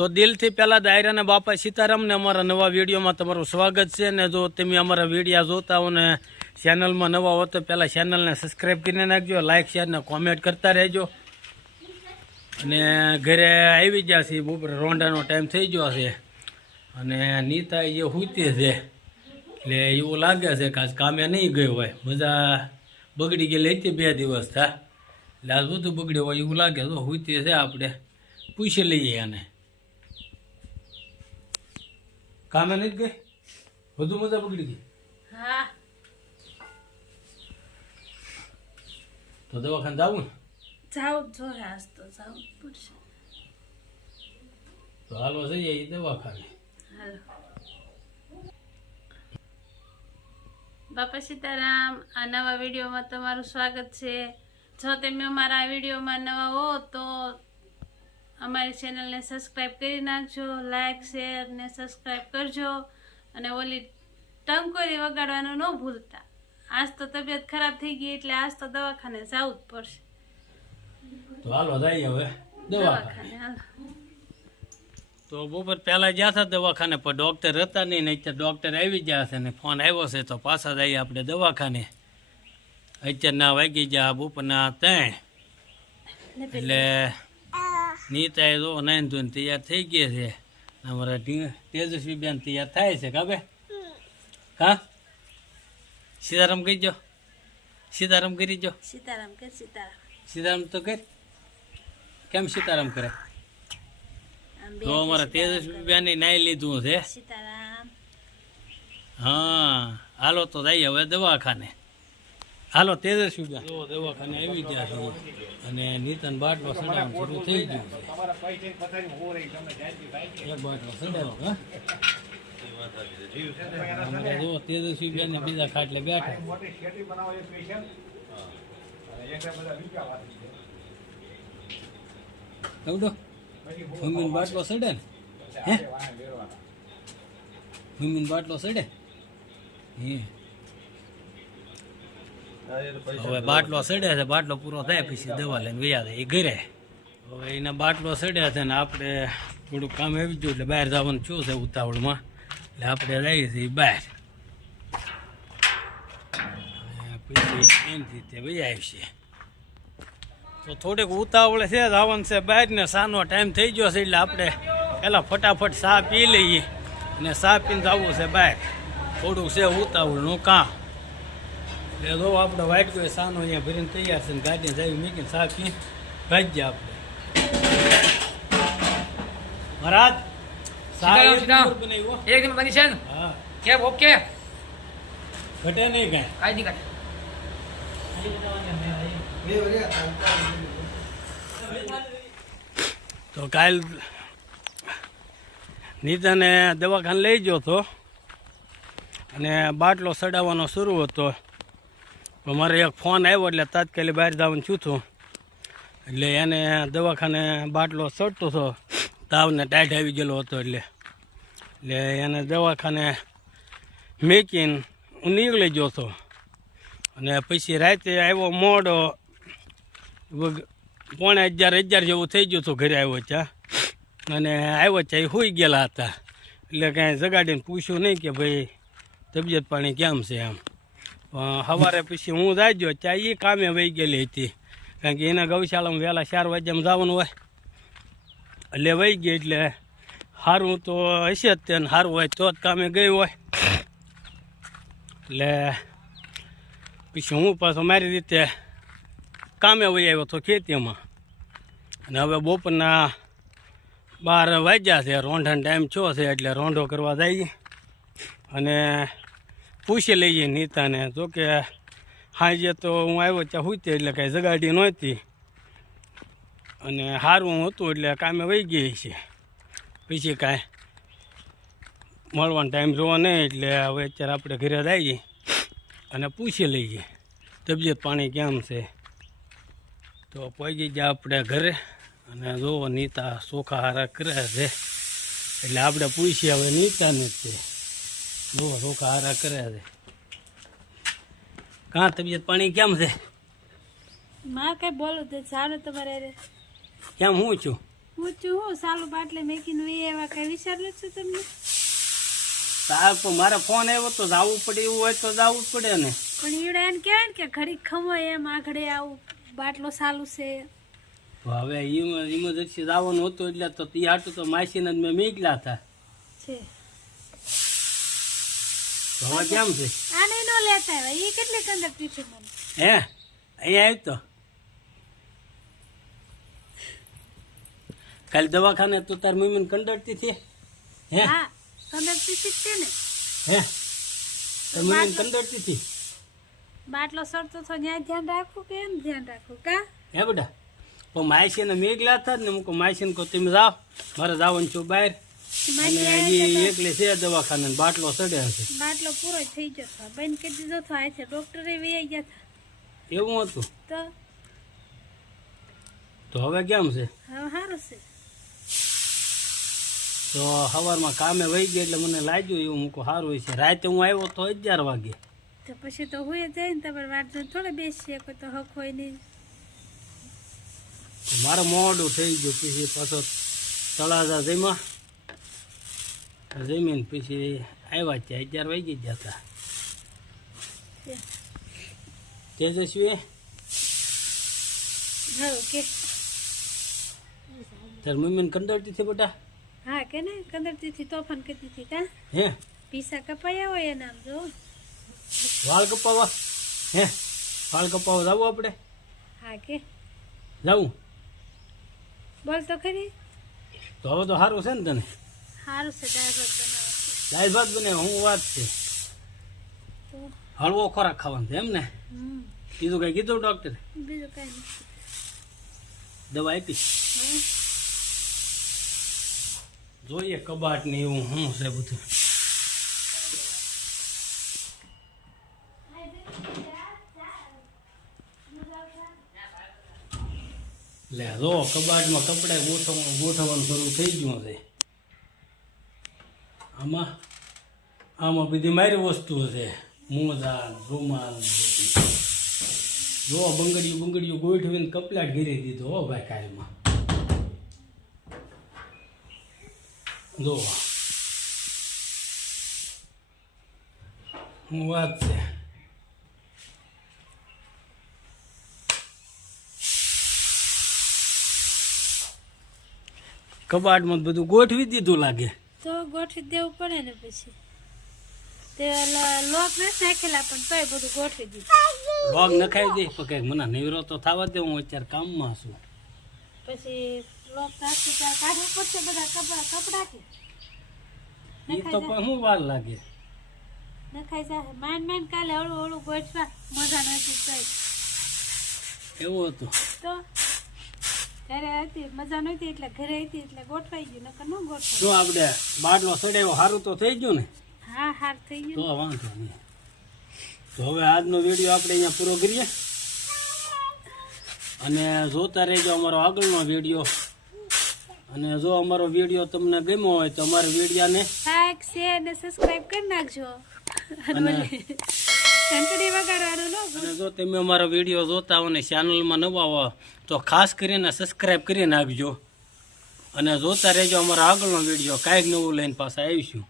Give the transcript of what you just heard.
તો દિલથી પહેલાં દાયરાના બાપા સીતારામને અમારા નવા વિડીયોમાં તમારું સ્વાગત છે ને જો તમે અમારા વિડીયા જોતા હો ને ચેનલમાં નવા હો તો પહેલાં ચેનલને સબસ્ક્રાઈબ કરીને નાખજો લાઇક શેર ને કોમેન્ટ કરતા રહેજો. અને ઘરે આવી ગયા છે બપોરે રોંડાનો ટાઈમ થઈ ગયો છે. અને નીતા જે હુતી છે, એટલે એવું લાગે છે કે આજ કામે નહીં ગયો હોય. બધા બગડી ગયેલી હતી બે દિવસ થા. એટલે આજ બધું બગડ્યું હોય એવું લાગે તો હુતી છે આપણે. પૂછી લઈએ આને કામે નથી ગઈ? વધુ મજા પકડી ગઈ? હા. તો દવાખાને જવું ને? જાવું જ જોઈએ તો જાવું પડશે. તો હાલો જઈએ દવાખાને. હાલો. બાપા સીતારામ આ નવા વિડીયોમાં તમારું સ્વાગત છે. જો તમે અમારા આ વિડીયોમાં નવા હો તો અમારી ચેનલને સબસ્ક્રાઈબ કરી નાખજો લાઇક શેર ને સબસ્ક્રાઈબ કરજો અને ઓલી ટંકોરી વગાડવાનું ન ભૂલતા. આજ તો તબિયત ખરાબ થઈ ગઈ એટલે આજ તો દવાખાને જવું જ પડશે. તો હાલો જઈએ હવે. દવાખાને હાલો. તો બપોર પહેલાં ગયા હતા દવાખાને પણ ડૉક્ટર હતા નહીં ને અત્યારે ડૉક્ટર આવી ગયા છે ને ફોન આવ્યો છે તો પાછા જઈએ આપણે દવાખાને. અત્યારના વાગી ગયા બપોરના ત્રણ. એટલે નીતાએ તો નાઈન ધોઈને તૈયાર થઈ ગયા છે. અમારા તેજસ્વી બેન તૈયાર થાય છે કાબે હા? સીતારામ કહી જો સીતારામ કરી જો સીતારામ કે સીતારામ. સીતારામ તો કર. કેમ સીતારામ કરે? તો અમારા તેજસ્વી બેને નાઈ લીધું છે. સીતારામ. હા હાલો તો જઈએ હવે દવાખાને. હાલો, તેજસ્વી બેન. જો દવાખાને આવી ગયા છે. અને નીતન બાટલો સડાવવાનું શરૂ થઈ ગયું છે. એક સડાવો, હા. અમારે જો ને બીજા ખાટલે બેઠા એવડો મમ્મીનો બાટલો સડે ને? હે? મમ્મીનો બાટલો સડે? હે. હવે બાટલો ચડ્યા છે, બાટલો પૂરો થાય પછી દવા લઈને ગયા જાય, એ ઘરે. હવે એના બાટલો સડ્યા છે ને આપણે થોડુંક કામ આવી ગયું એટલે બહાર જવાનું શું છે ઉતાવળમાં. એટલે આપણે જઈએ છીએ બહાર. પછી એમથી તે વયા આવશે. તો થોડીક ઉતાવળ છે, જવાનું છે બહાર ને સાનો ટાઈમ થઈ ગયો છે એટલે આપણે પહેલાં ફટાફટ ચા પી લઈએ અને ચા પીને જવું છે બહાર. થોડુંક છે ઉતાવળનું કામ. એટલે જો આપણે વાઇટ કોઈ સાનો અહીંયા ભરીને તૈયાર છે ને ગાડી જાય મૂકીને સાફી ભાજી આપણે. મહારાજ એક નંબર બની છે ને? હા. કેમ ઓકે? ઘટે નહીં કાંઈ. કાંઈ. નહીં તો કાલ નીતાને દવાખાને લઈ ગયો હતો. અને બાટલો ચડાવવાનો શરૂ હતો. મારે એક ફોન આવ્યો એટલે તાત્કાલિક બહાર જવાનું છું છું એટલે એને દવાખાને બાટલો ચડતો હતો. તાવને ટાઈટ આવી ગયેલો હતો એટલે. એટલે એને દવાખાને મેકીને હું નીકળી ગયો હતો. અને પછી રાતે આવ્યો મોડો. પોણે હજાર હજાર જેવું થઈ ગયું હતું ઘરે આવ્યો ત્યાં. અને આવ્યો ત્યાં એ હોઈ ગયેલા હતા. એટલે કાંઈ જગાડીને પૂછ્યું નહીં કે ભાઈ તબિયત પાણી કેમ છે એમ. સવારે પછી હું જાગ્યો, ત્યાં એ કામે વહી ગયેલી હતી. કારણ કે એના ગૌશાળામાં વહેલા ચાર વાગ્યામાં જવાનું હોય. એટલે વહી ગઈ એટલે સારું તો હશે જ તેને સારું હોય તો જ કામે ગઈ હોય. એટલે પછી હું પાછો મારી રીતે કામે વહી આવ્યો હતો ખેતીમાં. અને હવે બપોરના બાર વાગ્યા છે, રોંઢાનો ટાઈમ છો છે એટલે રોંઢો કરવા જઈએ. અને પૂછી લઈએ નીતાને. તો કે હાજે તો હું આવ્યો ત્યાં હુતી એટલે કાંઈ જગાડી નહોતી. અને હારું હતું એટલે કામે વહી ગઈ છે. પછી કાંઈ મળવાનો ટાઈમ જોવો નહીં એટલે હવે અત્યારે આપણે ઘરે જઈએ અને પૂછી લઈએ તબિયત પાણી કેમ છે. તો પહોંચી ગયા આપણે ઘરે અને જોવો નીતા ચોખા હારા કરે છે. એટલે આપણે પૂછીએ હવે નીતાને જ છે જો ચોખા હારા કરે છે. કાં તબિયત પાણી કેમ છે? માં કઈ બોલો તે સારું તમારે રે. કેમ હું છું? પૂછ્યું હું સાલું બાટલે મેકીને એ એવા કઈ વિચાર્યું છે તમને? સાહેબ તો મારે ફોન આવ્યો તો જવું પડે એવું હોય તો જવું પડે ને. પણ ઈવડે એમ કહેવાય ને કે ઘડી ખમો એમ આગળ આવું બાટલો સાલું છે. તો હવે ઇમરજન્સી જવાનું હતું એટલે તો તી હાટું તો માસીને જ મેં મેકલા હતા. છે. તો કેમ છે? આને નો લેતા આવ્યા. એ કેટલી કંદર છે મને? હે? અહીંયા આવ્યો તો. કાલ દવાખાને તું તાર મમ્મીને કંડરતી હતી. હે? હા પીઠી છે ને. હે? તાર મમ્મીને કંડરતી હતી. બાટલો સરતો તો ત્યાં ધ્યાન રાખવું કે એમ ધ્યાન રાખવું? કા? હે બેટા? પણ માસીને મેઘલા હતા ને મૂકો માસીને કો તમે જાઓ. મારે જવાનું છું બહાર. અને હજી છે દવાખાને બાટલો ચડે હશે. બાટલો પૂરો થઈ જતો બંધ કરી દીધો તો આ છે. ડોક્ટરે વી ગયા એવું હતું? તો? તો હવે કેમ છે? હવે સારું છે. તો સવારમાં કામે વહી ગયા એટલે મને લાગ્યું એવું મૂકો સારું હોય છે રાતે હું આવ્યો તો અગિયાર વાગે. તો પછી તો હોય જાય ને તમારે વાત થોડે બેસીએ કોઈ તો હક હોય નહીં. મારે મોડું થઈ ગયું પછી પાછો તળાજા જમ્યા. જમીને પછી આવ્યા ત્યાં અગિયાર વાગી ગયા હતા. તેજસ્વી તાર મમ્મીને કંદરતી હતી બેટા? હા કે ને? કંદરતીથી તોફાન કરતી હતી કા? હે? પીસા કપાયા હોય એના જો. વાળ કપાવા હે? વાળ કપાવા જાવું આપણે? હા કે. જવું? બોલ તો ખરી. તો હવે તો સારું છે ને તને? સારું છે દાળ ભાત બને હું વાત છે. હળવો ખોરાક ખાવાનો છે એમ ને? બીજું કીધું કઈ કીધું ડોક્ટર બીજું કાંઈ દવા આપી? જોઈએ કબાટ ને એવું શું છે બધું. લે જો કબાટમાં કપડા ગોઠવણ ગોઠવવાનું શરૂ થઈ ગયું છે. આમાં આમાં બધી મારી વસ્તુઓ છે મોજા રૂમાલ. જો બંગડીયું બંગડીયું ગોઠવીને કપલાટ ઘેરી દીધો હો ભાઈ કાલમાં. જો. હું વાત છે. કબાટમાં બધું ગોઠવી દીધું લાગે. તો ગોઠવી દેવું પડે ને પછી. તે લોક નથી નાખેલા પણ તોય બધું ગોઠવી દીધું લોગ નખાઈ દે પણ કંઈક મને નિવરો તો થવા દે હું અત્યારે કામમાં છું. પછી લોક નાખી ત્યાં કાઢવું પડશે બધા કપડા કપડા કે એ તો પણ શું વાર લાગે. નખાઈ જાય. માંડ માંડ કાલે હળવું હળવું ગોઠવા. મજા નથી તોય. એવું હતું. તો ઘરે હતી મજા નહોતી એટલે ઘરે હતી એટલે ગોઠવાઈ ગયું નકર ન ગોઠવાય જો આપણે બાટલો સડાયો સારું તો થઈ ગયું ને? હા હાર થઈ તો વાંધો નહીં. તો હવે આજનો વીડિયો આપણે અહીંયા પૂરો કરીએ. અને જોતા રહેજો અમારો આગળનો વીડિયો. અને જો અમારો વીડિયો તમને ગમ્યો હોય તો અમારા વિડીયાને લાઈક શેર ને સબસ્ક્રાઇબ કરી નાખજો. અને ઘંટડી વગાડવાનું અને જો તમે અમારો વીડિયો જોતા હો ને ચેનલમાં નવા હો તો ખાસ કરીને સબસ્ક્રાઈબ કરી નાખજો. અને જોતા રહેજો અમારો આગળનો વીડિયો કાંઈક નવું લઈને પાછા આવીશું.